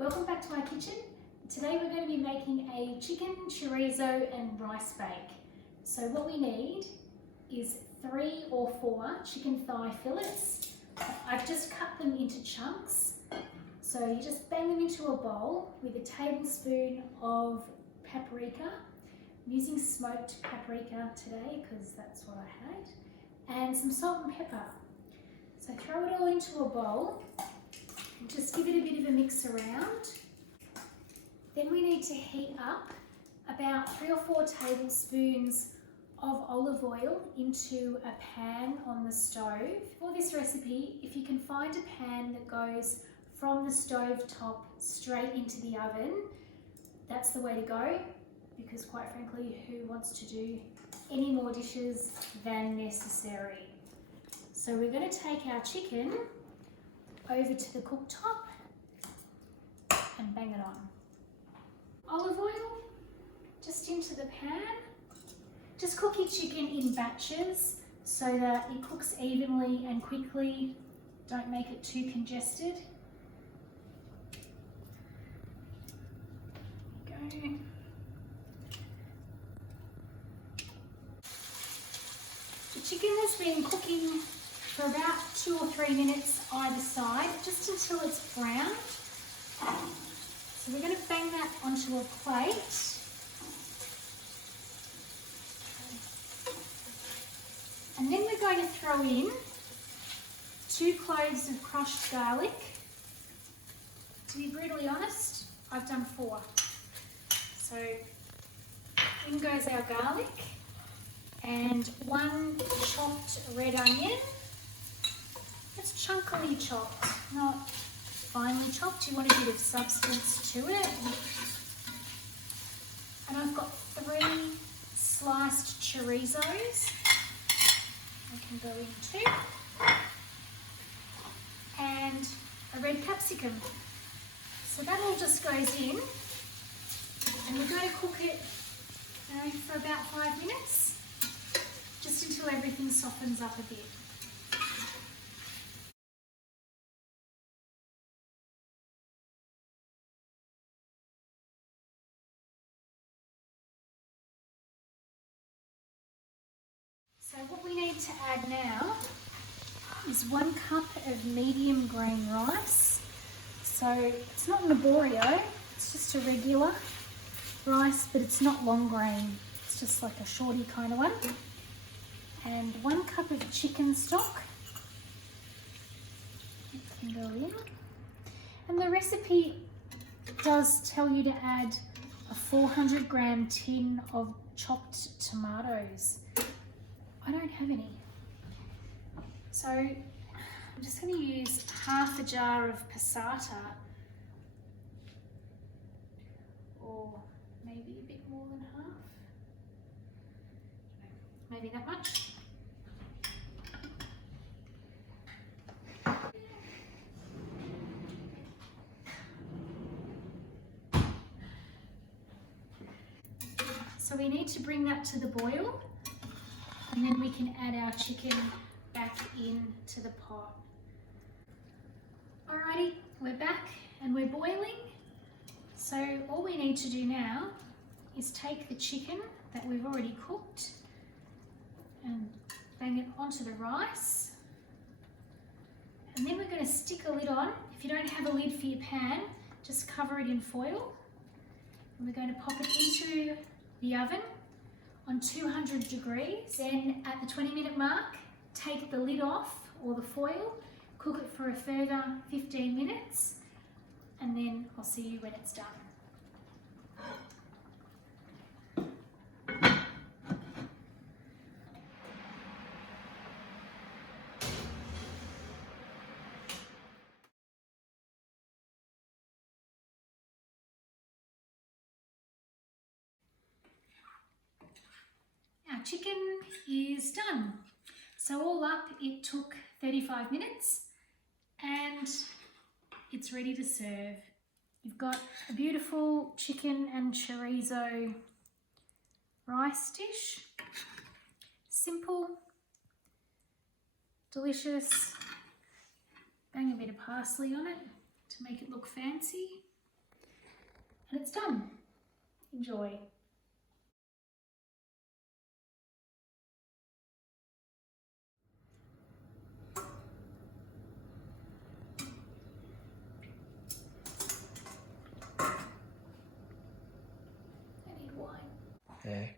Welcome back to my kitchen. Today we're going to be making a chicken chorizo and rice bake. So what we need is 3 or 4 chicken thigh fillets. I've just cut them into chunks. So you just bang them into a bowl with a tablespoon of paprika. I'm using smoked paprika today because that's what I had. And some salt and pepper. So throw it all into a bowl. Just give it a bit of a mix around. Then we need to heat up about 3 or 4 tablespoons of olive oil into a pan on the stove. For this recipe, if you can find a pan that goes from the stove top straight into the oven, that's the way to go, because quite frankly, who wants to do any more dishes than necessary? So we're going to take our chicken over to the cooktop and bang it on. Olive oil just into the pan. Just cook your chicken in batches so that it cooks evenly and quickly. Don't make it too congested. There you go. The chicken has been cooking for about 2 or 3 minutes either side, just until it's brown. So we're going to bang that onto a plate. And then we're going to throw in 2 cloves of crushed garlic. To be brutally honest, I've done 4. So in goes our garlic and 1 chopped red onion. It's chunkily chopped, not finely chopped. You want a bit of substance to it. And I've got 3 sliced chorizos I can go into, and a red capsicum. So that all just goes in, and we're going to cook it for about 5 minutes, just until everything softens up a bit. So what we need to add now is 1 cup of medium grain rice. So it's not an arborio, it's just a regular rice, but it's not long grain. It's just like a shorty kind of one. And 1 cup of chicken stock. It can go in. And the recipe does tell you to add a 400-gram tin of chopped tomatoes. I don't have any. So I'm just going to use half a jar of passata, or maybe a bit more than half. Maybe that much. So we need to bring that to the boil, and then we can add our chicken back into the pot. Alrighty, we're back and we're boiling. So all we need to do now is take the chicken that we've already cooked and bang it onto the rice. And then we're going to stick a lid on. If you don't have a lid for your pan, just cover it in foil. And we're going to pop it into the oven on 200 degrees. Then at the 20-minute mark, take the lid off, or the foil, cook it for a further 15 minutes, and then I'll see you when it's done. Our chicken is done. So all up, it took 35 minutes and it's ready to serve. You've got a beautiful chicken and chorizo rice dish. Simple, delicious. Bang a bit of parsley on it to make it look fancy. and it's done. Enjoy. I need wine. Hey.